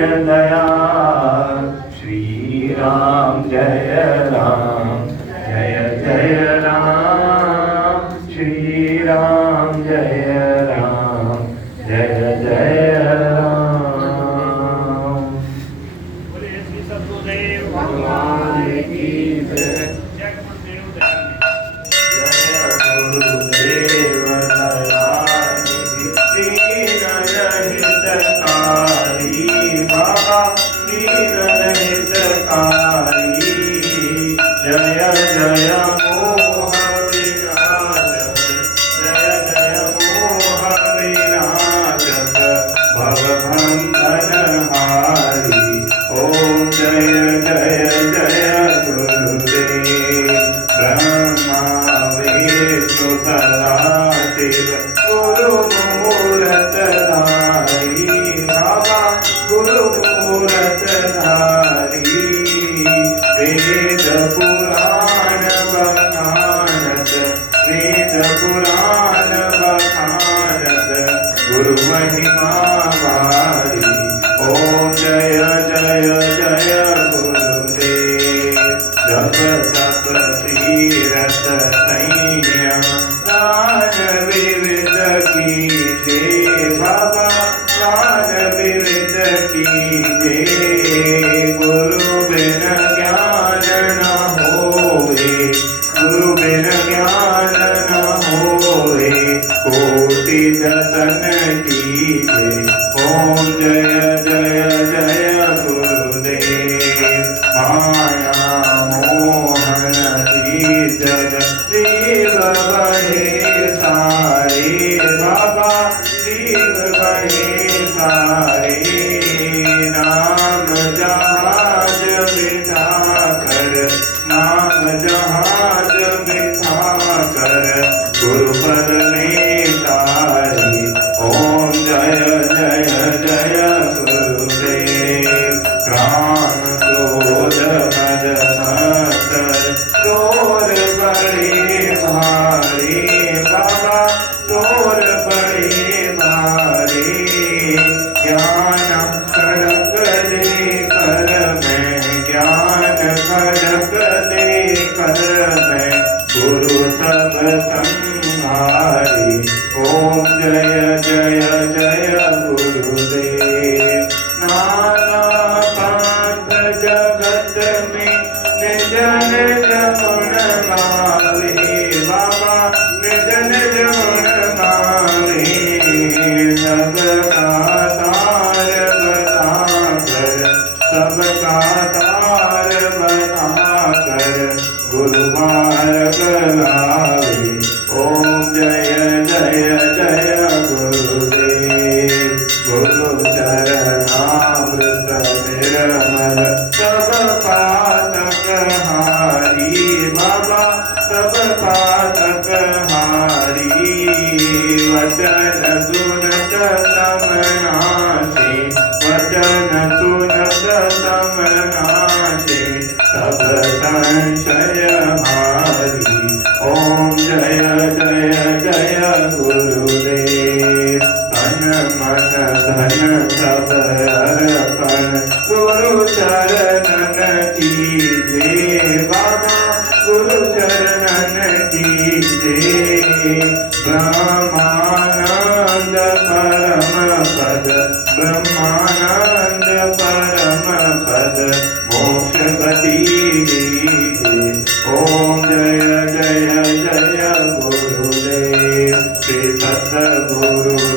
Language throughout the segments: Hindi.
दयाल श्री राम जय राम जय जय राम श्री राम जय राम जय जय राम। बोले श्री सद्गुरुदेव भगवान की जय। जय गुरुदेव दयाल। जय गुरुदेव दयानिधि दीनहितकारी बाबा दीनहितकारी। जय जय मोह विनाशक जय जय मोह विनाशक भवबंधनहारी। ओम जय जय जय गुरुदेव ब्रह्मा विष्णु सदाशिव गुरु मूर्तधारी बाबा गुरु मूर्तधारी। वेद पुराण बखानत वेद पुराण बखानत गुरु महिमा वारी। ओम जय जय जय गुरुदेव जप तप तीरथ संयम दान विविध कीजे बाबा दान विविध कीजे। गुरु बिन ज्ञान न होवे गुरु बिन ज्ञान न होवे कोटि दर्शन कीजे। ओम जय जय जय गुरुदेव माया मोहन जग जीव बहे सारे बाबा जीव बहे सारे। नाम जहाज बिठा कर नाम जहाज बिठा कर गुरु पद में तारी। ओम जय जय जय गुरुदेव राम क्रोध मद मत्सर चोर बड़े भारी बाबा चोर बड़े भारी। ज्ञान खड़क दे कर मैं ज्ञान खड़क दे कर मैं गुरु सब संहारी। ओम जय जय जय गुरुदेव नाना पाठ जगत में निज निज गुण गावे बाबा निज निज गुण गावे। सबका तार बता कर सबका तार बता कर गुरु मार्ग लावे। ओम जय जय जय गुरुदेव गुरु चरणामृत निर्मल सब पातक हारी बाबा सब पातक हारी। वचन सुनत समनाशे वचन सुनत समनाशे सब संशय हारी। ओम जय जय जय गुरुदेव तन मन धन सब अर्पण गुरु चरणन कीजे बाबा गुरु चरणन कीजे। ब्रह्मानंद परम पद ब्रह्मानंद परम पद मोक्ष गति लीजे। ओम जय जय जय गुरुदेव श्री सतगुरुदेव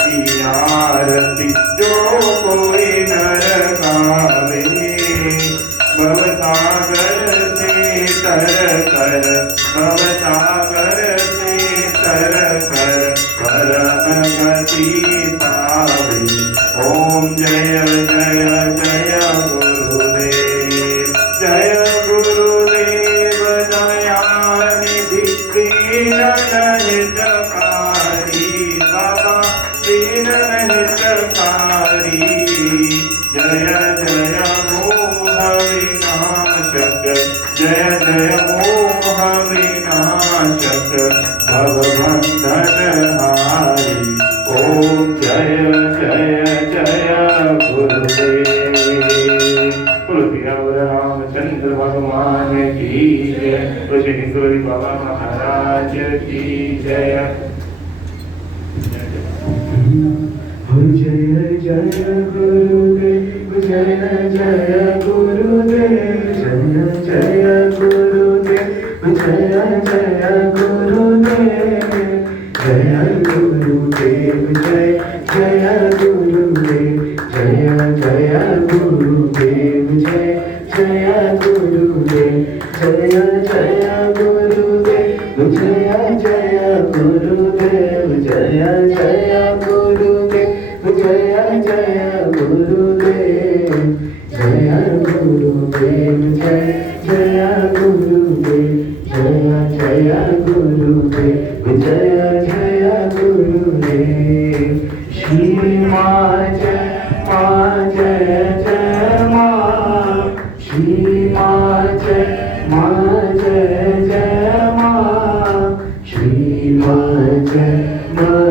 की आरती जो कोई नर गावे। भवसागर से तर कर भवसागर से तर कर परम गति पावे। ओम जय जय जय गुरुदेव जय गुरुदेव दयानिधि दीनहितकारी बाबा दीनहितकारी। जय जय मोह विनाशक जय जय मोह विनाशक भवबंधनहारी। ओम की जय जय जय गुरुदेव जय जय गुरुदेव जय जय गुरुदेव जय जय गुरुदेव जय गुरुदेव जय जय गुरुदेव जय जय गुरुदेव जय जय गुरुदेव जय जय गुरुदेव जय जय गुरुदेव जय जय गुरुदेव जय जय गुरुदेव जय गुरुदेव जय जय गुरुदेव जय जय गुरुदेव जय जय गुरुदेव श्री माँ जय जय माँ श्री माँ जय माँ जय जय माँ श्री माँ जय माँ